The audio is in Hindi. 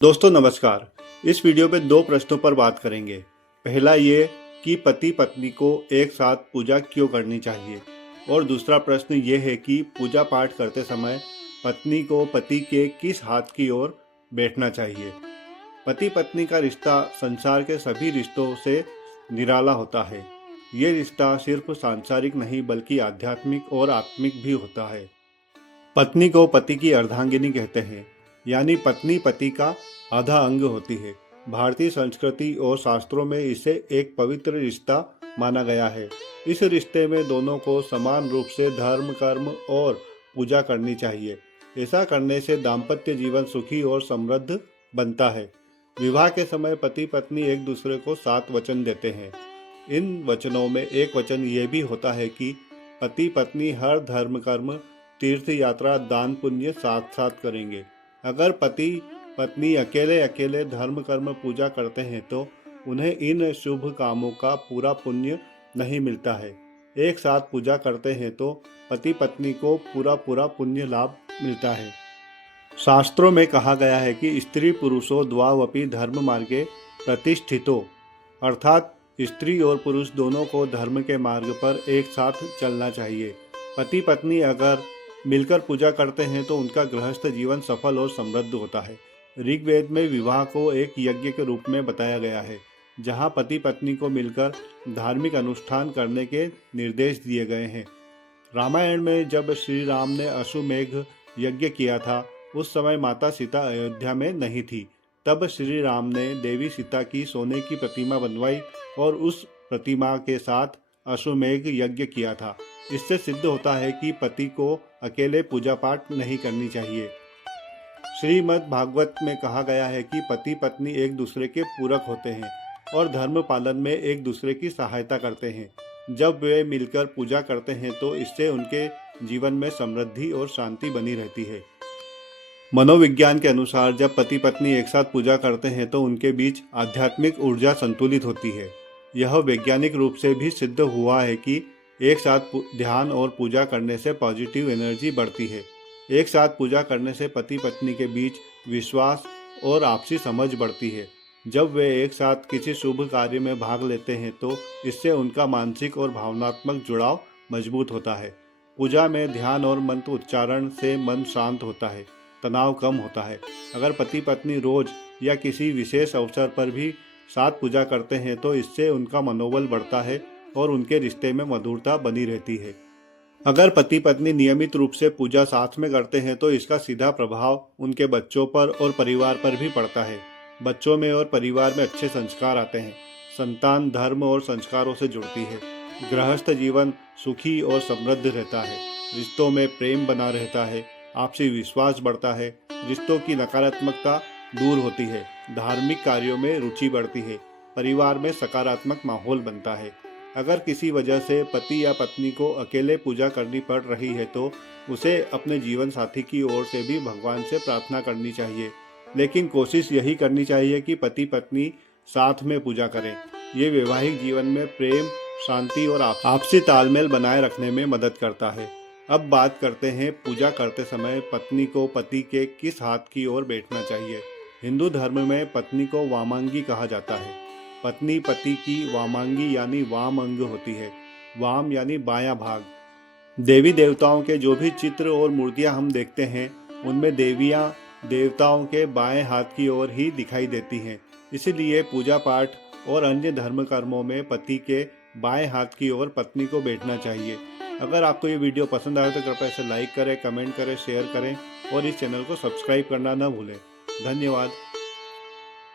दोस्तों नमस्कार। इस वीडियो में दो प्रश्नों पर बात करेंगे। पहला ये कि पति पत्नी को एक साथ पूजा क्यों करनी चाहिए, और दूसरा प्रश्न ये है कि पूजा पाठ करते समय पत्नी को पति के किस हाथ की ओर बैठना चाहिए। पति पत्नी का रिश्ता संसार के सभी रिश्तों से निराला होता है। ये रिश्ता सिर्फ सांसारिक नहीं बल्कि आध्यात्मिक और आत्मिक भी होता है। पत्नी को पति की अर्धांगिनी कहते हैं, यानी पत्नी पति का आधा अंग होती है। भारतीय संस्कृति और शास्त्रों में इसे एक पवित्र रिश्ता माना गया है। इस रिश्ते में दोनों को समान रूप से धर्म, कर्म और पूजा करनी चाहिए। ऐसा करने से दाम्पत्य जीवन सुखी और समृद्ध बनता है। विवाह के समय पति पत्नी एक दूसरे को 7 वचन देते हैं। इन वचनों में एक वचन ये भी होता है कि पति पत्नी हर धर्म, कर्म, तीर्थ यात्रा, दान, पुण्य साथ साथ करेंगे। अगर पति पत्नी अकेले अकेले धर्म, कर्म, पूजा करते हैं तो उन्हें इन शुभ कामों का पूरा पुण्य नहीं मिलता है। एक साथ पूजा करते हैं तो पति पत्नी को पूरा पुण्य लाभ मिलता है। शास्त्रों में कहा गया है कि स्त्री पुरुषो द्वावपि धर्म मार्गे प्रतिष्ठितो, अर्थात स्त्री और पुरुष दोनों को धर्म के मार्ग पर एक साथ चलना चाहिए। पति पत्नी अगर मिलकर पूजा करते हैं तो उनका गृहस्थ जीवन सफल और समृद्ध होता है। ऋग्वेद में विवाह को एक यज्ञ के रूप में बताया गया है, जहां पति पत्नी को मिलकर धार्मिक अनुष्ठान करने के निर्देश दिए गए हैं। रामायण में जब श्री राम ने अश्वमेध यज्ञ किया था, उस समय माता सीता अयोध्या में नहीं थी। तब श्री राम ने देवी सीता की सोने की प्रतिमा बनवाई और उस प्रतिमा के साथ अश्वमेध यज्ञ किया था। इससे सिद्ध होता है कि पति को अकेले पूजा पाठ नहीं करनी चाहिए। श्रीमद् भागवत में कहा गया है कि पति पत्नी एक दूसरे के पूरक होते हैं और धर्म पालन में एक दूसरे की सहायता करते हैं। जब वे मिलकर पूजा करते हैं तो इससे उनके जीवन में समृद्धि और शांति बनी रहती है। मनोविज्ञान के अनुसार जब पति पत्नी एक साथ पूजा करते हैं तो उनके बीच आध्यात्मिक ऊर्जा संतुलित होती है। यह वैज्ञानिक रूप से भी सिद्ध हुआ है कि एक साथ ध्यान और पूजा करने से पॉजिटिव एनर्जी बढ़ती है। एक साथ पूजा करने से पति पत्नी के बीच विश्वास और आपसी समझ बढ़ती है। जब वे एक साथ किसी शुभ कार्य में भाग लेते हैं तो इससे उनका मानसिक और भावनात्मक जुड़ाव मजबूत होता है। पूजा में ध्यान और मंत्र उच्चारण से मन शांत होता है, तनाव कम होता है। अगर पति पत्नी रोज या किसी विशेष अवसर पर भी साथ पूजा करते हैं तो इससे उनका मनोबल बढ़ता है और उनके रिश्ते में मधुरता बनी रहती है। अगर पति पत्नी नियमित रूप से पूजा साथ में करते हैं तो इसका सीधा प्रभाव उनके बच्चों पर और परिवार पर भी पड़ता है। बच्चों में और परिवार में अच्छे संस्कार आते हैं। संतान धर्म और संस्कारों से जुड़ती है। गृहस्थ जीवन सुखी और समृद्ध रहता है। रिश्तों में प्रेम बना रहता है। आपसी विश्वास बढ़ता है। रिश्तों की नकारात्मकता दूर होती है। धार्मिक कार्यों में रुचि बढ़ती है। परिवार में सकारात्मक माहौल बनता है। अगर किसी वजह से पति या पत्नी को अकेले पूजा करनी पड़ रही है तो उसे अपने जीवन साथी की ओर से भी भगवान से प्रार्थना करनी चाहिए, लेकिन कोशिश यही करनी चाहिए कि पति पत्नी साथ में पूजा करें। ये वैवाहिक जीवन में प्रेम, शांति और आपसी तालमेल बनाए रखने में मदद करता है। अब बात करते हैं पूजा करते समय पत्नी को पति के किस हाथ की ओर बैठना चाहिए। हिंदू धर्म में पत्नी को वामांगी कहा जाता है। पत्नी पति की वामांगी यानी वाम अंग होती है। वाम यानी बायां भाग। देवी देवताओं के जो भी चित्र और मूर्तियां हम देखते हैं उनमें देवियां देवताओं के बाएं हाथ की ओर ही दिखाई देती हैं। इसीलिए पूजा पाठ और अन्य धर्म कर्मों में पति के बाएं हाथ की ओर पत्नी को बैठना चाहिए। अगर आपको ये वीडियो पसंद आए तो कृपया इसे लाइक करें, कमेंट करें, शेयर करें और इस चैनल को सब्सक्राइब करना न भूलें। धन्यवाद।